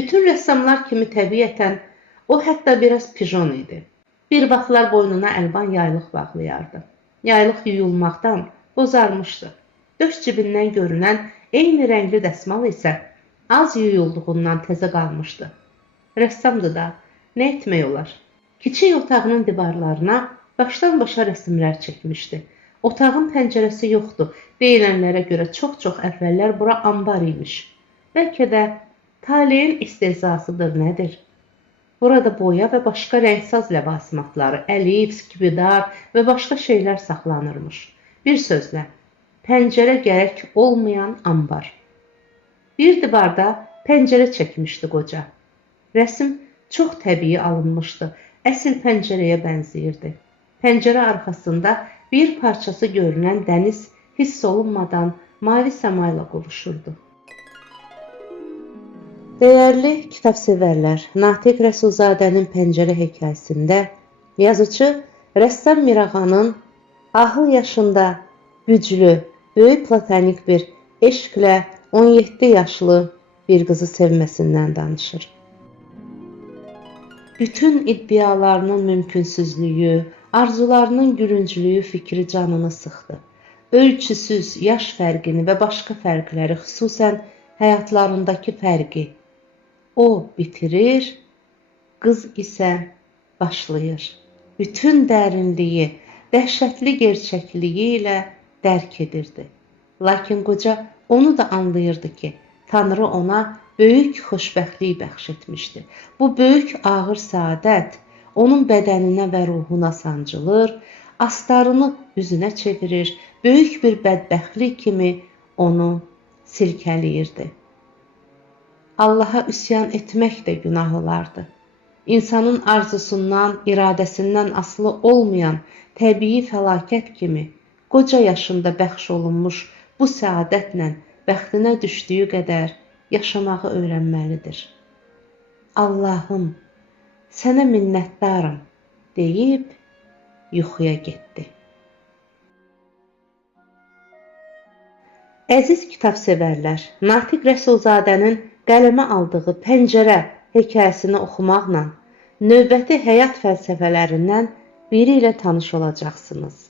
Bütün rəssamlar kimi təbiətən o hətta biraz pijon idi. Bir vaxtlar boynuna əlvan yaylıq bağlayardı. Yaylıq yuyulmaqdan bozarmışdı. Döş cibindən görünən eyni rəngli dəsmal isə az yuyulduğundan təzə qalmışdı. Rəssamdır da, nə etmək olar? Kiçik otağının divarlarına başdan-başa rəsmlər çəkmişdi. Otağın pəncərəsi yoxdur. Deyilənlərə görə çox-çox əvvəllər bura ambar imiş. Bəlkə də taleyin istehzasıdır, nədir? Burada boya və başqa rəngsaz ləvasimatları, əlif, skibidar və başqa şeylər saxlanırmış. Bir sözlə, pəncərə gərək olmayan ambar. Bir divarda pəncərə çəkmişdi qoca. Rəsm çox təbii alınmışdı. Əsl pəncərəyə bənzəyirdi. Pəncərə arxasında bir parçası görünən dəniz hiss olunmadan mavi səmayla qovuşurdu. Dəyərli kitabsevərlər, Natiq Rəsulzadənin Pəncərə hekayəsində yazıcı rəssam Mirağanın ahıl yaşında güclü, böyük platonik bir eşqlə 17 yaşlı bir qızı sevməsindən danışır. Bütün iddialarının mümkünsüzlüyü, arzularının gülüncülüyü fikri canını sıxdı. Ölçüsüz yaş fərqini və başqa fərqləri, xüsusən həyatlarındakı fərqi o bitirir, qız isə başlayır. Bütün dərinliyi, dəhşətli gerçəkliyi ilə dərk edirdi. Lakin qoca onu da anlayırdı ki, Tanrı ona böyük xoşbəxtlik bəxş etmişdi. Bu böyük ağır səadət onun bədəninə və ruhuna sancılır, astarını üzünə çevirir, böyük bir bədbəxtlik kimi onu silkələyirdi. Allaha üsyan etmək də günah olardı. İnsanın arzusundan, iradəsindən asılı olmayan təbii fəlakət kimi qoca yaşında bəxş olunmuş bu səadətlə bəxtinə düşdüyü qədər yaşamağı öyrənməlidir. Allahım, sənə minnətdaram deyib yuxuya getdi. Əziz kitabsevərlər, Natiq Rəsulzadənin qələmə aldığı Pəncərə hekayəsini oxumaqla növbəti həyat fəlsəfələrindən biri ilə tanış olacaqsınız.